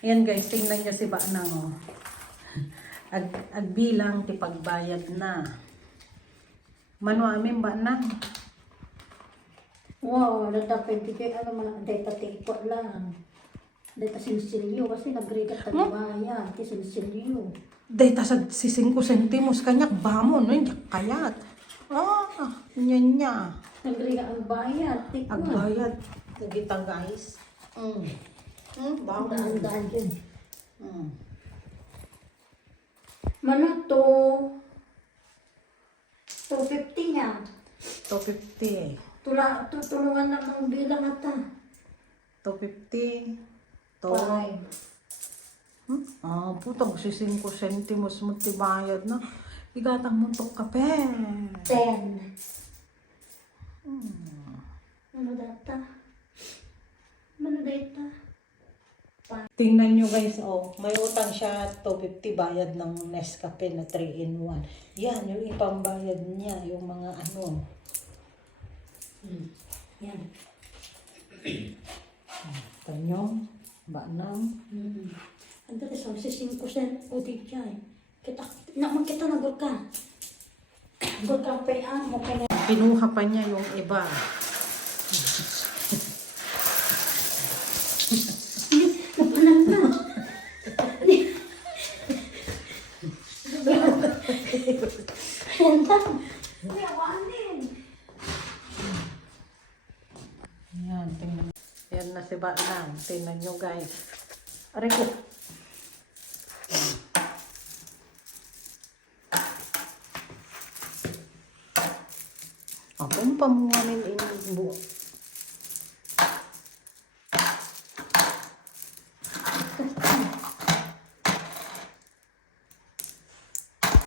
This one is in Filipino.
Ayan guys, tingnan nyo si Banang oh. Agbilang ti pagbayad na. Mano amin Banang? Wow, data pwede kayo, data tikot lang. Data silsilyo, kasi nag-regat tagbaya, ti silsilyo. Data sa 5 sentimos kanyak bamon, no? Kayat. Nya. Nag-regat ang bayad, tikot. Agbayad. Kita guys. Bamon. Daan-daan yun. Mm. Mano to? 250 niya. 250. Tulungan namang bilang ata. 250. Five. Putang 5 sentimos mo tibayad na. Igatang mo tok kape. 10. Ano data? Ano data? Tingnan nyo guys, may utang siya 250 bayad ng Nescafe na 3-in-1. Yan, yung ipambayad niya, yung mga ano. Yan. Tanyo, Banang. Ang dati sa 5% o di dyan. Naman kita nagod ka. Nagod ka payaan mo ka na. Pinuha pa niya yung iba. Napanak na. Yan lang. May awanin. Yan, tingnan. Yan na si Banang. Tingnan nyo guys. Aray ko. Akong pamunganin in